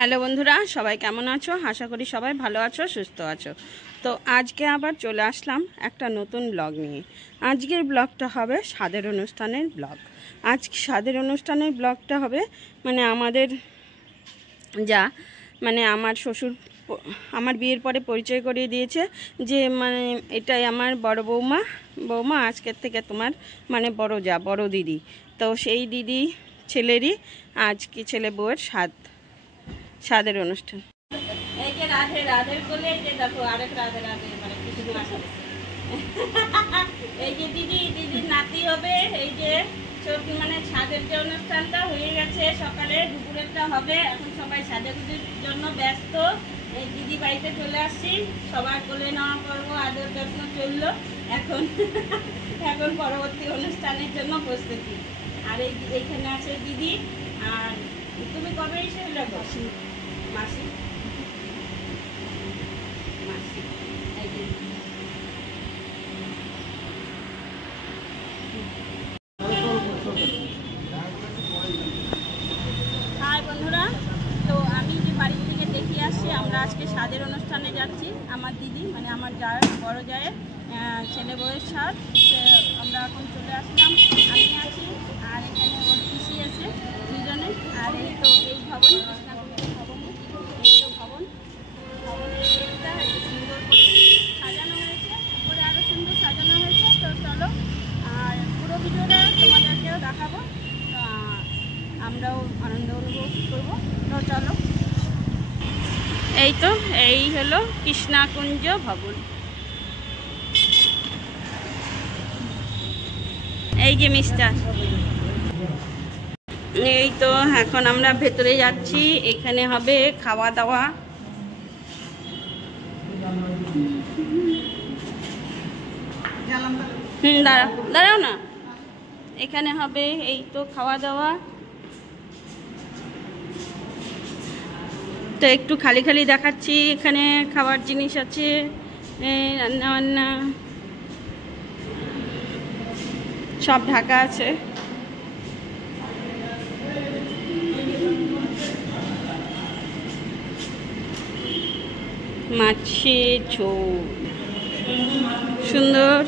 Hello বন্ধুরা, সবাই কেমন আছো? আশা করি সবাই ভালো আছো, সুস্থ আছো। তো আজকে আবার চলে আসলাম একটা নতুন ব্লগ নিয়ে। আজকের ব্লগটা হবে স্বাদের অনুষ্ঠানের ব্লগ। আজ স্বাদের অনুষ্ঠানের ব্লগটা হবে আমাদের যা আমার শ্বশুর আমার বিয়ের পরে পরিচয় করিয়ে দিয়েছে যে এটাই আমার বড় বৌমা আজকের থেকে তোমার বড় দিদি। তো সেই দিদি ছেলেরই আজকে ছেলে বউয়ের স্বাদের অনুষ্ঠান। এই যে রাধের কোলে যে দেখো আরেক রাধে কিছু আসে। এই যে দিদির নাতি হবে। এই যে ছাদের যে অনুষ্ঠানটা হয়ে গেছে, সকালে দুপুরেরটা হবে। এখন সবাই সাজাগুজির জন্য ব্যস্ত। এই দিদি বাড়িতে চলে আসছি, সবার কোলে নেওয়া করবো, আদর যত্ন চললো। এখন পরবর্তী অনুষ্ঠানের জন্য প্রস্তুতি। আর এইখানে আছে দিদি। আর তুমি কবে এসে মাসি মাসি হাই বন্ধুরা, তো আমি যে বাড়ি থেকে দেখে আসছি, আমরা আজকে স্বাদের অনুষ্ঠানে যাচ্ছি। আমার দিদি আমার বড় জায়ের ছেলে বউয়ের স্বাদ। আমরা এখন চলে আসলাম, আমি আছি আর এখানে ওর পিসি আছে দুজনে। আর এই তো এই ভবন ভবনের গেটটা সুন্দর করে সাজানো হয়েছে, উপরে আরও সুন্দর সাজানো হয়েছে। তো চলো, আর পুরো ভিডিওটা তোমাদেরকেও দেখাবো, আমরাও আনন্দ অনুভব করবো। তো চলো, এই হলো কৃষ্ণাকুঞ্জ ভবন। এই যে মিস্টার, এই তো এখন আমরা ভেতরে যাচ্ছি। এখানে হবে খাওয়া দাওয়া। দাঁড়াও না, এখানে হবে এই তো খাওয়া দাওয়া। তো একটু খালি দেখাচ্ছি। এখানে খাবার জিনিস আছে, রান্না বান্না সব ঢাকা আছে। মাছের ঝোল সুন্দর।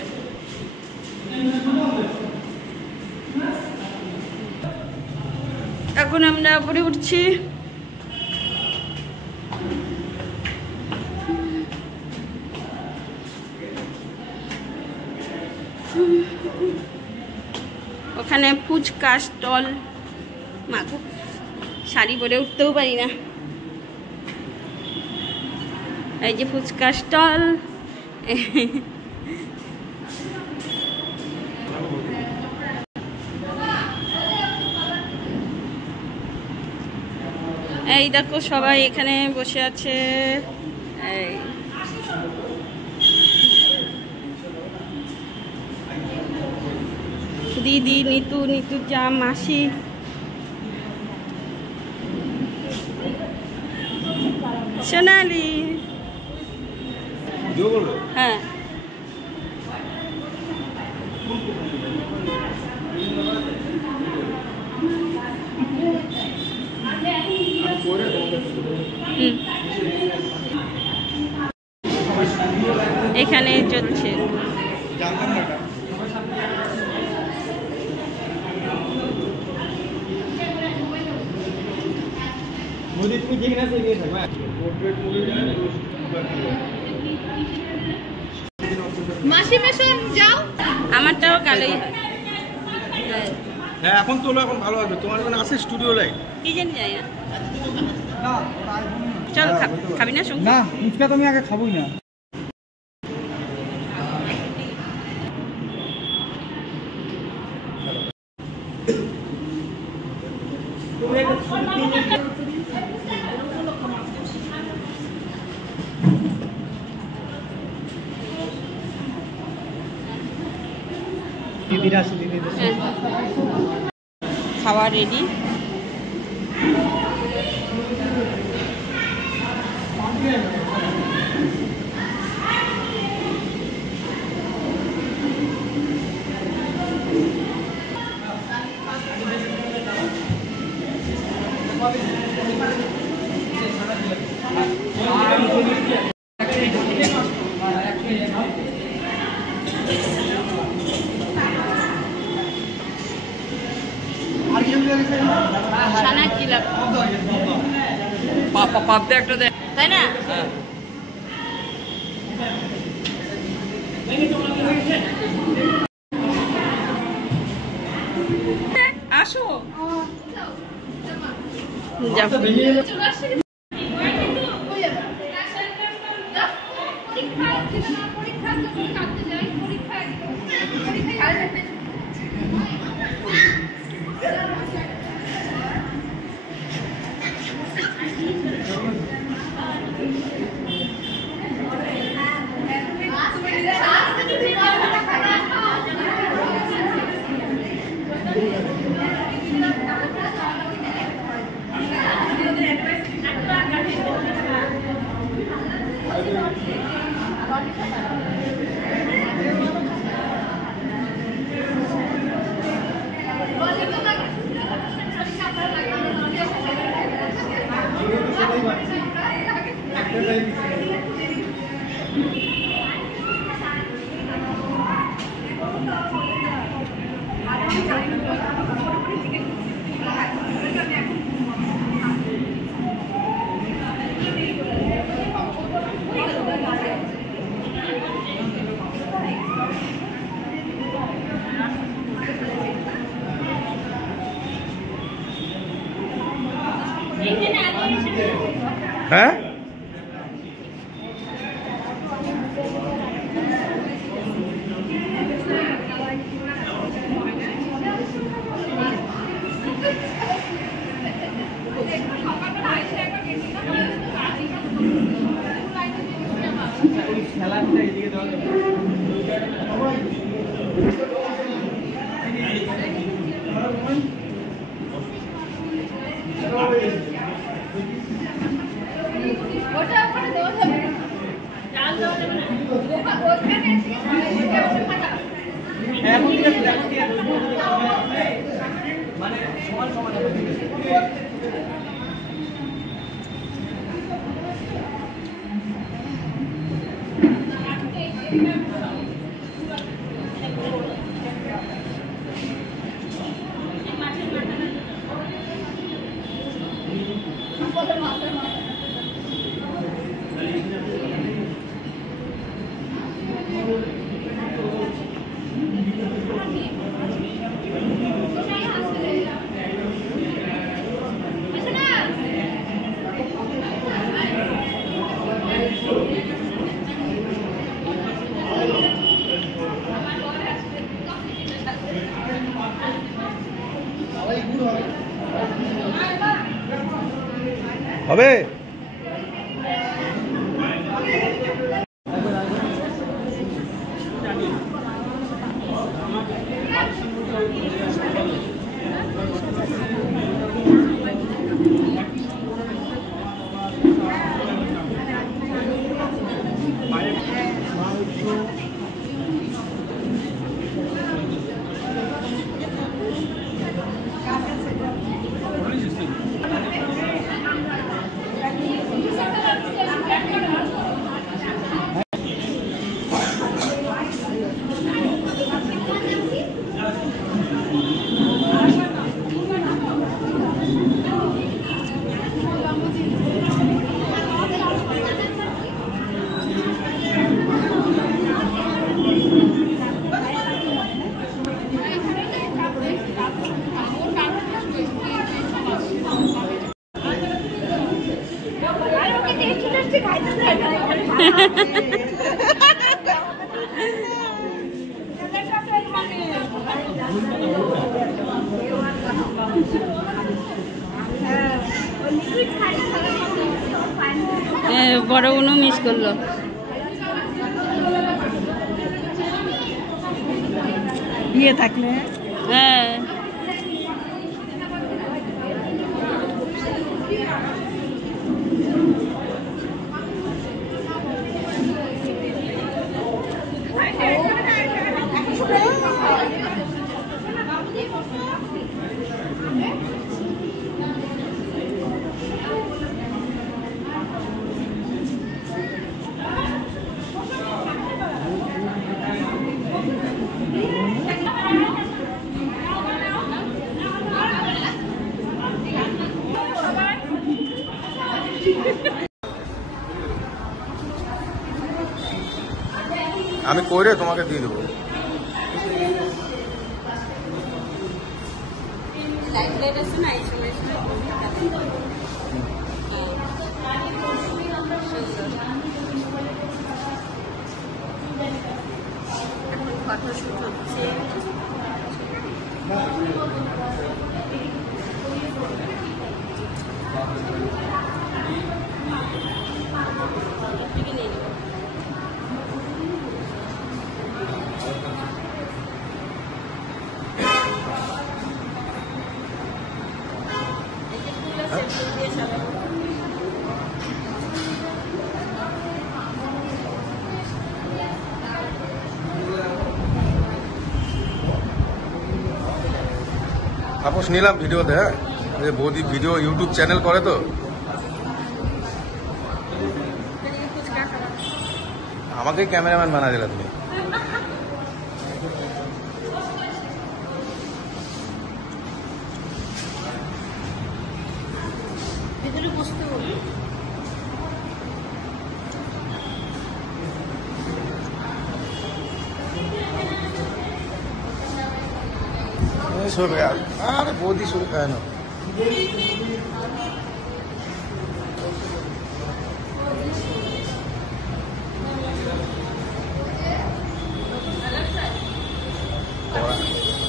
এখন আমরা উপরে উঠছি। ওখানে ফুচকা স্টল। মাগো, শাড়ি পরে উঠতেও পারি না। এই যে ফুচকা স্টল। এই দেখো সবাই এখানে বসে আছে। এই দিদি, নিতু যা, মাসি, সোনালি। হ্যাঁ, এখানে চলছে। আমারটাও কালোই হয়। হ্যাঁ, এখন তোলো, এখন ভালো হবে। তোমার এখানে আছে স্টুডিও লাইট, কি জানি যাই না। চল, খাবি না? না ফুচকা তো আমি আগে খাবোই না। খাওয়া রেডি। পাপতে একটা দেয় তাই না? আসো হ্যাঁ হবে বড় উনো মিস করলো। বিয়ে থাকলে হ্যাঁ আমি করে তোমাকে দিয়ে দেবো। তাপস নিলাম ভিডিওতে, হ্যাঁ যে বৌদি ভিডিও ইউটিউব চ্যানেল করে তো, আমাকে ক্যামেরাম্যান বানা দিলা তুমি। अरे बहुत ही शुरू है ना।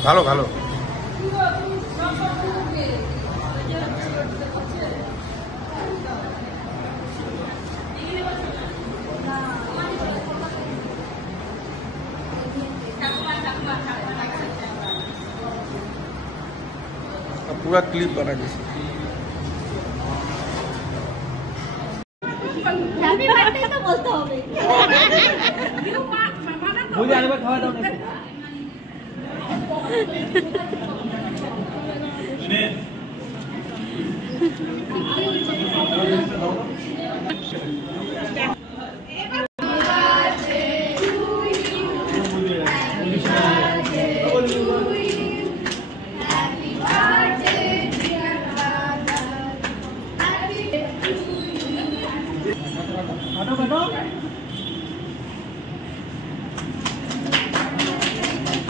ভালো ভালো पूरा क्लिप बना दीजिए। हैप्पी बर्थडे तो बोलते हो मुझे आने पर खावा दो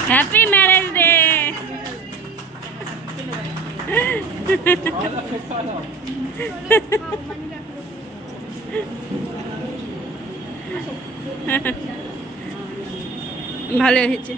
हैप्पी मैरिज डे। ভালো হয়েছে।